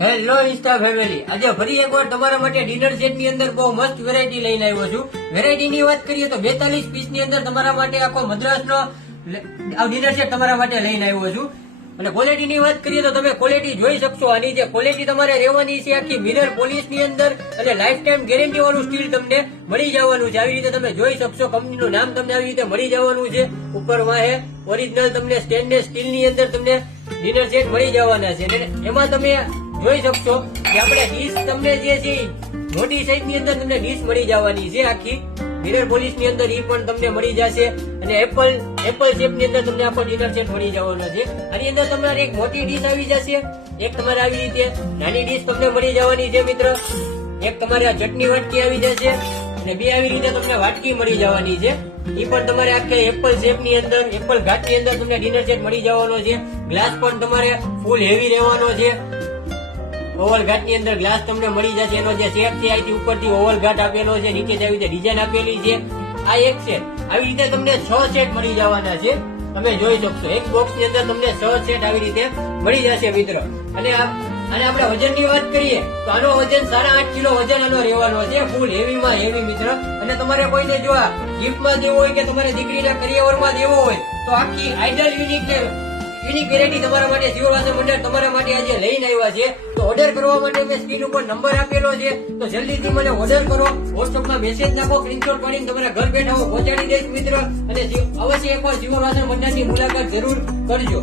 Hello Insta family, આજે ફરી એકવાર તમારા માટે ડિનર સેટ ની અંદર બહુ મસ્ત વેરાયટી લઈને આવ્યો છું. વેરાયટી ની વાત કરીએ તો 42 પીસ ની અંદર તમારા માટે આખો મદ્રાસનો ડિનર સેટ તમારા માટે લઈને આવ્યો છું. અને ક્વોલિટી ની વાત કરીએ તો તમે ક્વોલિટી જોઈ શકશો. આની જે ક્વોલિટી તમારે રહેવાની છે આખી મિરર પોલિશ ની અંદર અને લાઈફ ટાઈમ ગેરંટી વાળું સ્ટીલ તમને મળી જવાનું છે. આવી રીતે તમે જોઈ શકશો, કંપનીનું નામ તમને આવી રીતે મળી જવાનું છે. ઉપર વાહે ઓરિજિનલ તમને સ્ટેનલેસ સ્ટીલ ની અંદર તમને ડિનર સેટ મળી જવાના છે. અને એમાં તમે જોઈ શકશો કે આપણે ડીશ તમને જે છે મોટી સાઈઝ ની અંદર તમને ડીશ મળી જવાની છે. આખી મિરર પોલિશ ની અંદર એ પણ તમને મળી જશે. અને એપલ શેપ ની અંદર તમને આખો ડિનર સેટ મળી જવાનો છે. આની અંદર તમારે એક મોટી ડીશ આવી જશે, એક તમારે આવી રીતે નાની ડીશ તમને મળી જવાની છે મિત્ર. એક તમારે આ ચટણી વાટકી આવી જશે અને બે આવી રીતે તમને વાટકી મળી જવાની છે. એ પણ તમારે આખે એપલ શેપ ની અંદર, એપલ ઘાટ ની અંદર તમને ડિનર સેટ મળી જવાનો છે. ગ્લાસ પણ તમારે ફૂલ હેવી રહેવાનો છે. ઓવલ ઘાટ ની અંદર ગ્લાસ તમને મળી જશે. એનો જે શેપ છે અહીંથી ઉપરથી ઓવલ ઘાટ આપેલો છે, નીચે આવી રીતે ડિઝાઇન આપેલી છે. આ એક છે. આવી રીતે તમને 6 સેટ મળી જવાના છે. તમે જોઈ શકશો એક બોક્સ ની અંદર તમને 6 સેટ આવી રીતે મળી જશે મિત્ર. અને આપણે વજન ની વાત કરીએ તો આનો વજન 8.5 કિલો વજન આનો રહેવાનો છે. ફૂલ હેવી માં હેવી મિત્ર. અને તમારે કોઈને જો આ ગિફ્ટમાં દેવો હોય કે તમારે દીકરીના કરિયરમાં દેવો હોય તો આખી આઈડલ યુનિક વેરાયટી તમારા માટે જીઓ વાસણ મંડળ તમારા માટે આજે લઈને આવ્યા છે. તો ઓર્ડર કરવા માટે મેં સ્ક્રીન ઉપર નંબર આપેલો છે, તો જલ્દીથી મને ઓર્ડર કરો. વોટ્સઅપમાં મેસેજ નાખો, સ્ક્રીનશોટ પાડીને તમારા ઘર બેઠા હું પહોંચાડી દઈશ મિત્ર. અને અવશ્ય એકવાર જીઓ વાસણ મંડળની મુલાકાત જરૂર કરજો.